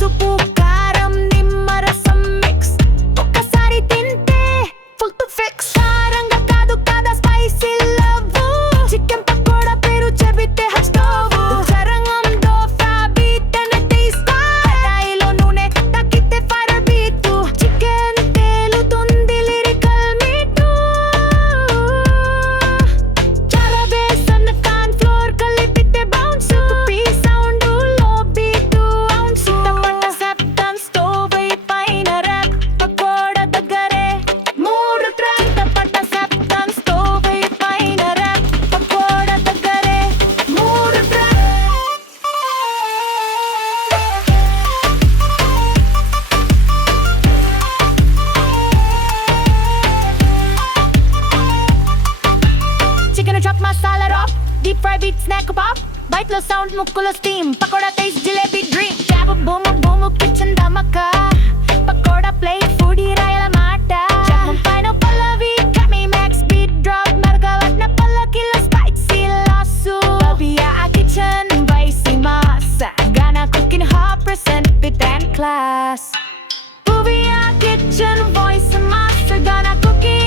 పసుపు కారం నిమ్మరసం మిక్స్ ఒక్కసారి తింటే ఫుల్ టు ఫిక్స్ కారంగా కాదు కదా స్పైసీ లవ్ చికెన్ పకోడా పేరు చెబితే హచ్చుకోవు చరంగంలో ఫ్యాబీట్ అనే తీసుకో కడాయిలో నూనె తగ్గితే ఫైర్ బీట్ చికెన్ తేలుతుంది లిరికల్ మీటు చాలా బేసన్ కార్న్ ఫ్లోర్ కలిపితే బౌన్స్ పీ సౌండ్ లో బీట్ ఔన్స్ టపట సెప్టన్ స్టవ్ పైన ర్యాప్ పకోడా దగ్గరే మూడు ట్రాక్ టపట సెప్టన్ స్టవ్ పైన ర్యాప్ పకోడా దగ్గరే మూడు track chicken chop masala rap deep fry beat snack pop bite లో సౌండ్ ముక్కులో steam pakoda taste jalebi dream chop boom boom kitchen ధమకా పకోడా ప్లేట్ ఫుడీ రాయల మాట చాప్ పైన పల్లవి కమి మ్యాక్స్ బీట్ డ్రాప్ మరగవట్న పల్లకిల స్పైసీ లాసు Puviya కిచెన్ వైసీ మాసా గానా cooking 100% fit and class Puviya kitchen voice master గానా కుకింగ్